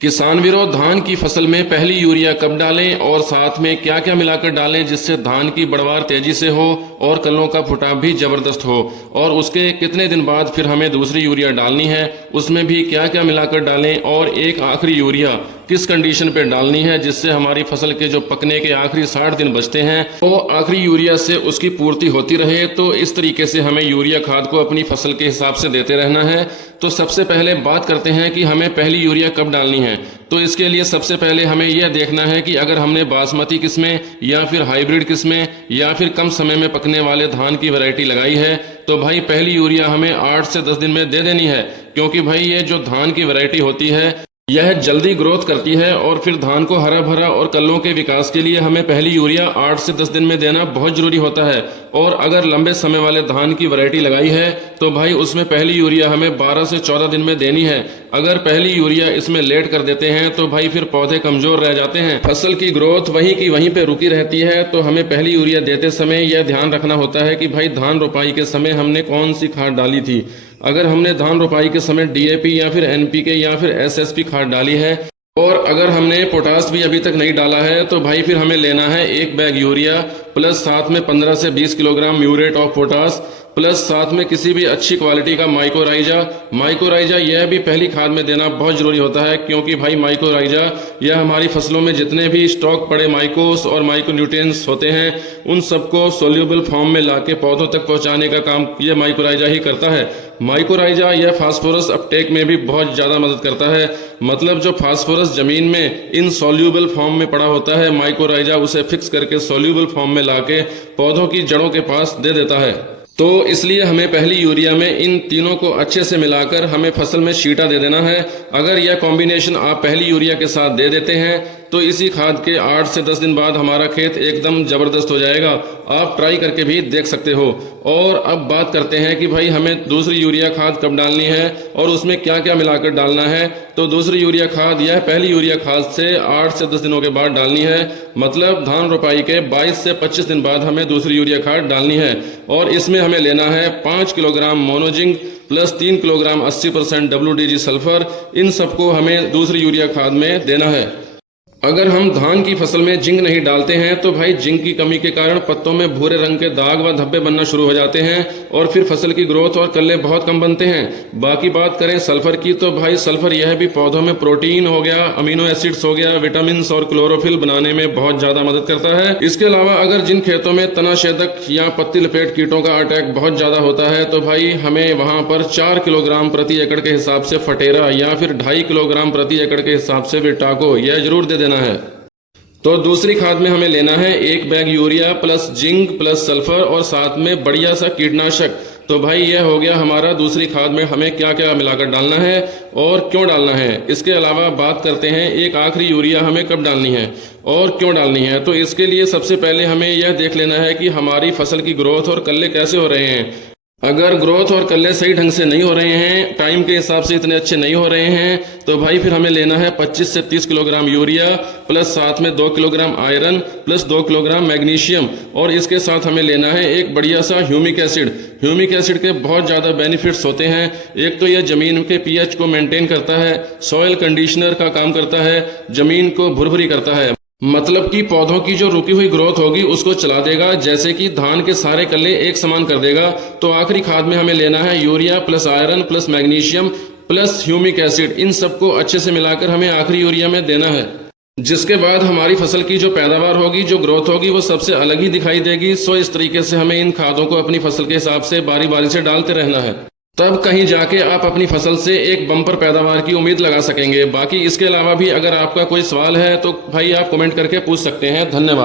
किसान वीरों, धान की फसल में पहली यूरिया कब डालें और साथ में क्या क्या मिलाकर डालें जिससे धान की बढ़वार तेजी से हो और कल्लों का फुटाव भी जबरदस्त हो, और उसके कितने दिन बाद फिर हमें दूसरी यूरिया डालनी है, उसमें भी क्या क्या मिलाकर डालें, और एक आखिरी यूरिया किस कंडीशन पे डालनी है जिससे हमारी फसल के जो पकने के आखिरी 60 दिन बचते हैं वो आखिरी यूरिया से उसकी पूर्ति होती रहे। तो इस तरीके से हमें यूरिया खाद को अपनी फसल के हिसाब से देते रहना है। तो सबसे पहले बात करते हैं कि हमें पहली यूरिया कब डालनी है। तो इसके लिए सबसे पहले हमें यह देखना है कि अगर हमने बासमती किस्में या फिर हाइब्रिड किस्में या फिर कम समय में पकने वाले धान की वैरायटी लगाई है तो भाई पहली यूरिया हमें 8 से 10 दिन में दे देनी है, क्योंकि भाई ये जो धान की वैरायटी होती है यह जल्दी ग्रोथ करती है और फिर धान को हरा भरा और कल्लों के विकास के लिए हमें पहली यूरिया 8 से 10 दिन में देना बहुत जरूरी होता है। और अगर लंबे समय वाले धान की वैरायटी लगाई है तो भाई उसमें पहली यूरिया हमें 12 से 14 दिन में देनी है। अगर पहली यूरिया इसमें लेट कर देते हैं तो भाई फिर पौधे कमजोर रह जाते हैं, फसल की ग्रोथ वहीं की वहीं पे रुकी रहती है। तो हमें पहली यूरिया देते समय यह ध्यान रखना होता है कि भाई धान रोपाई के समय हमने कौन सी खाद डाली थी। अगर हमने धान रोपाई के समय डीएपी या फिर एनपीके या फिर एसएसपी खाद डाली है और अगर हमने पोटास भी अभी तक नहीं डाला है तो भाई फिर हमें लेना है 1 बैग यूरिया प्लस साथ में 15 से 20 kilogram muriate of potash plus साथ में किसी भी अच्छी क्वालिटी का माइकोराइजा यह भी पहली खाद में देना बहुत जरूरी होता है, क्योंकि भाई माइकोराइजा यह हमारी फसलों में जितने भी स्टॉक पड़े माइकोस और माइक्रोन्यूट्रिएंट्स होते हैं उन सबको सोल्यूबल फॉर्म में लाके पौधों तक पहुंचाने का काम यह माइकोराइजा ही करता है। माइकोराइजा यह फास्फोरस अपटेक में भी बहुत ज्यादा मदद करता है, मतलब जो फास्फोरस जमीन में इन सोल्यूबल फॉर्म में पड़ा होता है माइकोराइजा उसे फिक्स करके सोल्यूबल फॉर्म में लाके पौधों की जड़ों के पास दे देता है। तो इसलिए हमें पहली यूरिया में इन तीनों को अच्छे से मिलाकर हमें फसल में छींटा दे देना है। अगर यह कॉम्बिनेशन आप पहली यूरिया के साथ दे देते हैं तो इसी खाद के 8 से 10 दिन बाद हमारा खेत एकदम जबरदस्त हो जाएगा। आप ट्राई करके भी देख सकते हो। और अब बात करते हैं कि भाई हमें दूसरी यूरिया खाद कब डालनी है और उसमें क्या क्या मिलाकर डालना है। तो दूसरी यूरिया खाद यह पहली यूरिया खाद से 8 से 10 दिनों के बाद डालनी है, मतलब धान रोपाई के 22 से 25 दिन बाद हमें दूसरी यूरिया खाद डालनी है। और इसमें हमें लेना है 5 kilogram mono zinc plus 3 kilogram 80% WDG sulphur. इन सबको हमें दूसरी यूरिया खाद में देना है। अगर हम धान की फसल में जिंक नहीं डालते हैं तो भाई जिंक की कमी के कारण पत्तों में भूरे रंग के दाग व धब्बे बनना शुरू हो जाते हैं और फिर फसल की ग्रोथ और कल्ले बहुत कम बनते हैं। बाकी बात करें सल्फर की तो भाई सल्फर यह भी पौधों में प्रोटीन हो गया, अमीनो एसिड्स हो गया, विटामिन और क्लोरोफिल बनाने में बहुत ज्यादा मदद करता है। इसके अलावा अगर जिन खेतों में तनाछेदक या पत्ती लपेट कीटों का अटैक बहुत ज्यादा होता है तो भाई हमें वहां पर 4 किलोग्राम प्रति एकड़ के हिसाब से फटेरा या फिर 2.5 किलोग्राम प्रति एकड़ के हिसाब से विटाको यह जरूर दे देना है। तो दूसरी खाद में हमें लेना है 1 bag urea plus zinc plus sulphur और साथ में बढ़िया सा कीटनाशक। तो भाई यह हो गया हमारा दूसरी खाद में हमें क्या क्या मिलाकर डालना है और क्यों डालना है। इसके अलावा बात करते हैं एक आखिरी यूरिया हमें कब डालनी है और क्यों डालनी है। तो इसके लिए सबसे पहले हमें यह देख लेना है कि हमारी फसल की ग्रोथ और कल्ले कैसे हो रहे हैं। अगर ग्रोथ और कल्ले सही ढंग से नहीं हो रहे हैं, टाइम के हिसाब से इतने अच्छे नहीं हो रहे हैं, तो भाई फिर हमें लेना है 25 से 30 किलोग्राम यूरिया प्लस साथ में 2 kilogram iron plus 2 kilogram magnesium. और इसके साथ हमें लेना है एक बढ़िया सा ह्यूमिक एसिड। ह्यूमिक एसिड के बहुत ज़्यादा बेनिफिट्स होते हैं। एक तो यह जमीन के पीएच को मेंटेन करता है, सॉइल कंडीशनर का काम करता है, जमीन को भुरभुरी करता है, मतलब कि पौधों की जो रुकी हुई ग्रोथ होगी उसको चला देगा, जैसे कि धान के सारे कल्ले एक समान कर देगा। तो आखिरी खाद में हमें लेना है urea plus iron plus magnesium plus humic acid. इन सबको अच्छे से मिलाकर हमें आखिरी यूरिया में देना है, जिसके बाद हमारी फसल की जो पैदावार होगी, जो ग्रोथ होगी वो सबसे अलग ही दिखाई देगी। सो इस तरीके से हमें इन खादों को अपनी फसल के हिसाब से बारी बारी से डालते रहना है, तब कहीं जाके आप अपनी फसल से एक बम्पर पैदावार की उम्मीद लगा सकेंगे। बाकी इसके अलावा भी अगर आपका कोई सवाल है तो भाई आप कमेंट करके पूछ सकते हैं। धन्यवाद।